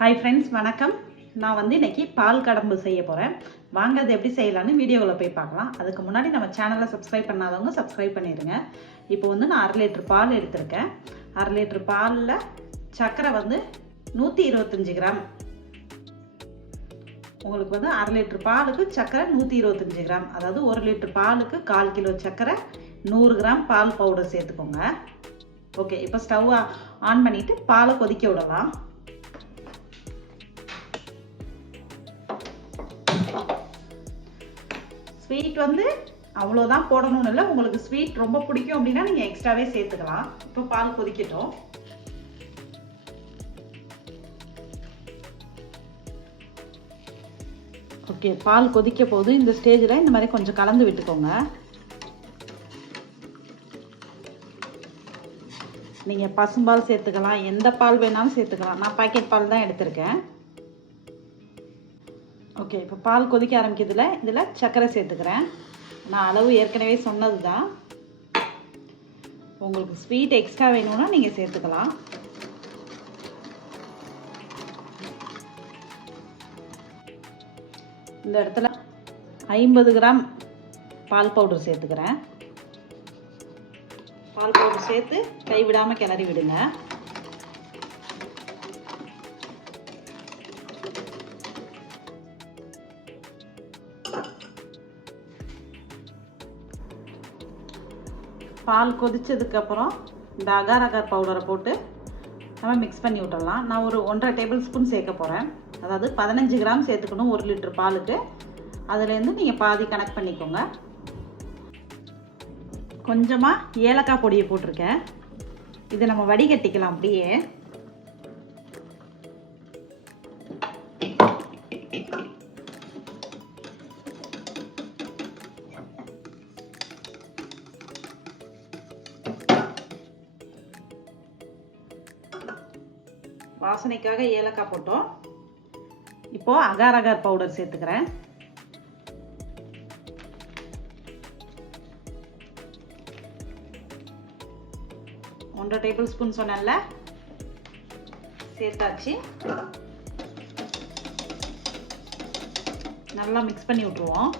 Hi friends வணக்கம். நான் வந்து இன்னைக்கு பால் கடம்பு செய்ய போகிறேன் வாங்க அது எப்படி செய்யலான்னு வீடியோவில் போய் பார்க்கலாம். அதுக்கு முன்னாடி நம்ம சேனலை சப்ஸ்கிரைப் பண்ணாதவங்க சப்ஸ்கிரைப் பண்ணிடுங்க. இப்போ வந்து நான் அரை லிட்டர் பால் எடுத்திருக்கேன். அரை லிட்டர் பாலில் சர்க்கரை வந்து நூற்றி இருபத்தஞ்சி கிராம். உங்களுக்கு வந்து அரை லிட்டர் பாலுக்கு சர்க்கரை நூற்றி இருபத்தஞ்சி கிராம். அதாவது ஒரு லிட்டர் பாலுக்கு கால் கிலோ சர்க்கரை நூறு கிராம் பால் பவுடர் சேர்த்துக்கோங்க. ஓகே இப்போ ஸ்டவ் ஆன் பண்ணிவிட்டு பாலை கொதிக்க விடலாம். ஸ்வீட் வந்து அவ்வளோதான் போடணும்னு இல்லை. உங்களுக்கு ஸ்வீட் ரொம்ப பிடிக்கும் அப்படின்னா நீங்கள் எக்ஸ்ட்ராவே சேர்த்துக்கலாம். இப்போ பால் கொதிக்கட்டும். ஓகே பால் கொதிக்க போது இந்த ஸ்டேஜில் இந்த மாதிரி கொஞ்சம் கலந்து விட்டுக்கோங்க. நீங்கள் பசும்பால் சேர்த்துக்கலாம். எந்த பால் வேணாலும் சேர்த்துக்கலாம். நான் பாக்கெட் பால் தான் எடுத்திருக்கேன். ஓகே இப்போ பால் கொதிக்க ஆரம்பிக்கிறதுல இதில் சர்க்கரை சேர்த்துக்கிறேன். நான் அளவு ஏற்கனவே சொன்னது தான் உங்களுக்கு ஸ்வீட் எக்ஸ்ட்ரா வேணும்னா நீங்கள் சேர்த்துக்கலாம். இந்த இடத்துல ஐம்பது கிராம் பால் பவுடர் சேர்த்துக்கிறேன். பால் பவுடர் சேர்த்து கைவிடாமல் கிளறி விடுங்க. பால் கொதித்ததுக்கப்புறம் இந்த அகார் அகார் பவுடரை போட்டு நம்ம மிக்ஸ் பண்ணி விட்டுடலாம். நான் ஒரு ஒன்றரை டேபிள் ஸ்பூன் சேர்க்க போகிறேன் அதாவது பதினஞ்சு கிராம் சேர்த்துக்கணும் ஒரு லிட்டர் பாலுக்கு. அதுலேருந்து நீங்கள் பாதி கனெக்ட் பண்ணிக்கோங்க. கொஞ்சமாக ஏலக்காய் பொடியை போட்டிருக்கேன். இதை நம்ம வடிகட்டிக்கலாம் அப்படியே. வாசனைக்காக ஏலக்காய் போட்டோம். இப்போ அகார் அகார் பவுடர் சேர்த்துக்கிறேன். ஒன்றரை டேபிள் ஸ்பூன் சொன்னேன்ல. சேர்த்தாச்சு. நல்லா மிக்ஸ் பண்ணி விட்டுருவோம்.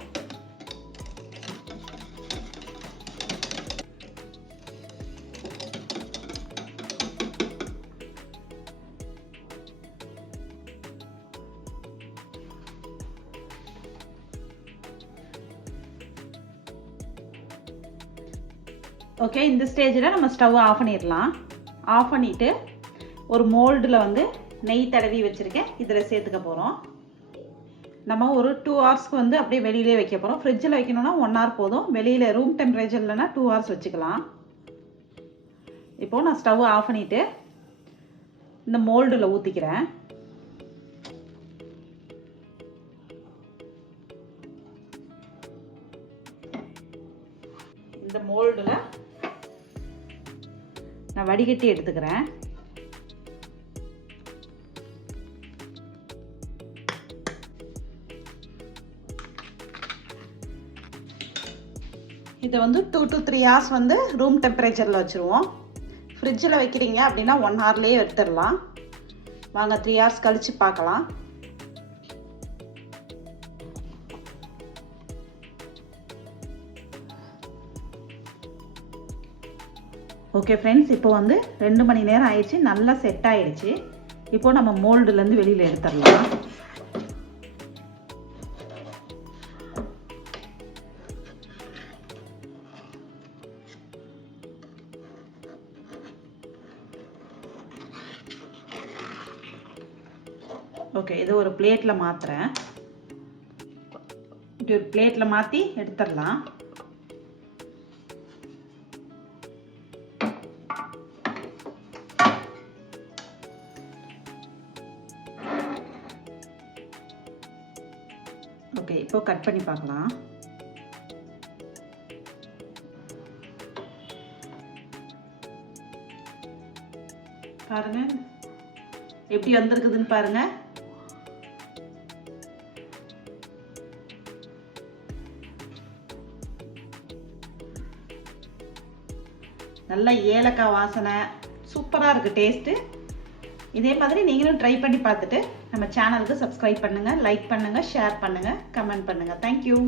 ஓகே இந்த ஸ்டேஜில் நம்ம ஸ்டவ் ஆஃப் பண்ணிடலாம். ஆஃப் பண்ணிவிட்டு ஒரு மோல்டில் வந்து நெய் தடவி வச்சுருக்கேன். இதில் சேர்த்துக்க போகிறோம் நம்ம ஒரு டூ ஹவர்ஸ்க்கு வந்து அப்படியே வெளியிலே வைக்க போகிறோம் ஃப்ரிட்ஜில் வைக்கணும்னா ஒன் ஹவர் போதும். வெளியில் ரூம் டெம்பரேச்சர் இல்லைனா டூ ஹவர்ஸ் வச்சுக்கலாம். இப்போது நான் ஸ்டவ் ஆஃப் பண்ணிவிட்டு இந்த மோல்டில் ஊற்றிக்கிறேன் இந்த மோல்டில் நான் வடிகட்டி எடுத்துக்கிறேன். இதை வந்து டூ டு த்ரீ ஹவர்ஸ் வந்து ரூம் டெம்பரேச்சரில் வச்சுருவோம். ஃப்ரிட்ஜில் வைக்கிறீங்க அப்படின்னா ஒன் ஹவர்லேயே எடுத்துடலாம். வாங்க த்ரீ ஹவர்ஸ் கழித்து பார்க்கலாம். ஓகே ஃப்ரெண்ட்ஸ் இப்போ வந்து ரெண்டு மணி நேரம் ஆயிடுச்சு நல்லா செட் ஆயிடுச்சு. இப்போ நம்ம மோல்டுலேருந்து வெளியில் எடுத்துடலாம். ஓகே இது ஒரு பிளேட்டில் மாற்றுறேன் இப்படி ஒரு பிளேட்டில் மாற்றி எடுத்துடலாம். ஓகே இப்போ கட் பண்ணி பார்க்கலாம். பாருங்க. எப்படி வந்திருக்குதுன்னு பாருங்க. நல்ல ஏலக்காய் வாசனை. சூப்பராக இருக்குது டேஸ்ட்டு. இதே மாதிரி நீங்களும் ட்ரை பண்ணி பார்த்துட்டு நம்ம சேனலுக்கு சப்ஸ்கிரைப் பண்ணுங்கள் லைக் பண்ணுங்கள் ஷேர் பண்ணுங்கள் கமெண்ட் பண்ணுங்கள் தேங்க்யூ